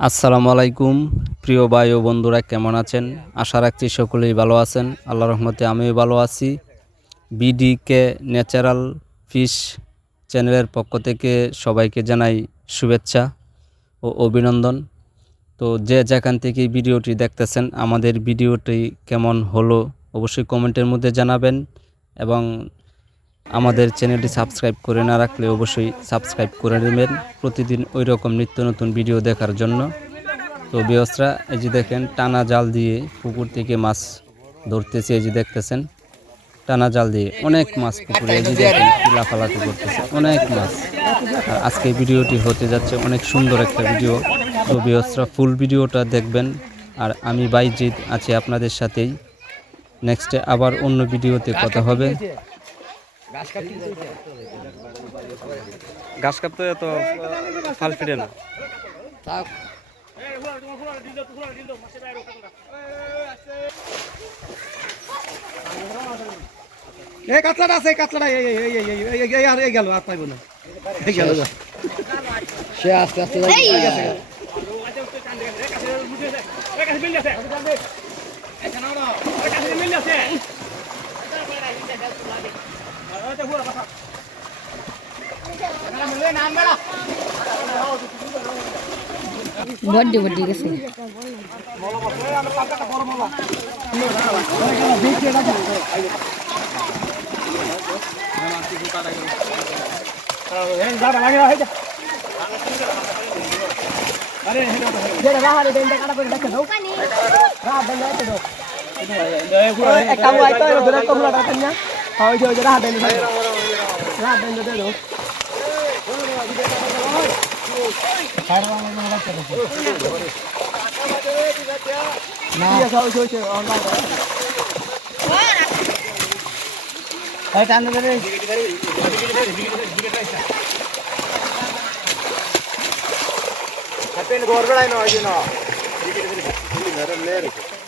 আসসালামু আলাইকুম, প্রিয় ভাই ও বন্ধুরা, কেমন আছেন? আশা রাখছি সকলেই ভালো আছেন। আল্লাহ রহমতে আমিও ভালো আছি। বিডিকে ন্যাচারাল ফিশ চ্যানেলের পক্ষ থেকে সবাইকে জানাই শুভেচ্ছা ও অভিনন্দন। তো যে যেখান থেকে ভিডিওটি দেখতেছেন, আমাদের ভিডিওটি কেমন হলো অবশ্যই কমেন্টের মধ্যে জানাবেন এবং আমাদের চ্যানেলটি সাবস্ক্রাইব করে না রাখলে অবশ্যই সাবস্ক্রাইব করে নেবেন। প্রতিদিন ওই রকম নিত্য নতুন ভিডিও দেখার জন্য। তো বিয়সরা এই যে দেখেন, টানা জাল দিয়ে পুকুর থেকে মাছ ধরতেছে, এই যে দেখতেছেন, টানা জাল দিয়ে অনেক মাছ পুকুরে, এই যে দেখেন লাফালাফি করতেছে, অনেক মাছ। আর আজকে ভিডিওটি হতে যাচ্ছে অনেক সুন্দর একটা ভিডিও। তো বিয়সরা ফুল ভিডিওটা দেখবেন। আর আমি বাইজিৎ আছি আপনাদের সাথেই। নেক্সটে আবার অন্য ভিডিওতে কথা হবে। ঘাস কাটতে এত ফাল ফিরে না। এই কাতলাটা আছে এই কাতলাটা এই গেল আর পাইব না। এই গেল সে আস্তে আস্তে গেছে বড্ডি বড্ডি গেছে। একটা মুই তো ধরে কমলাটা কান্না হয় যে যে রাত দেন রাত দেন দে দাও না। thôi chơi cho đã hạt đen được thôi đã hạt đen được rồi ಹತ್ತೇನು ಗೋರ್ಗಳೇನೋ ಇದೀನೋ ನರಲ್ಲೇರು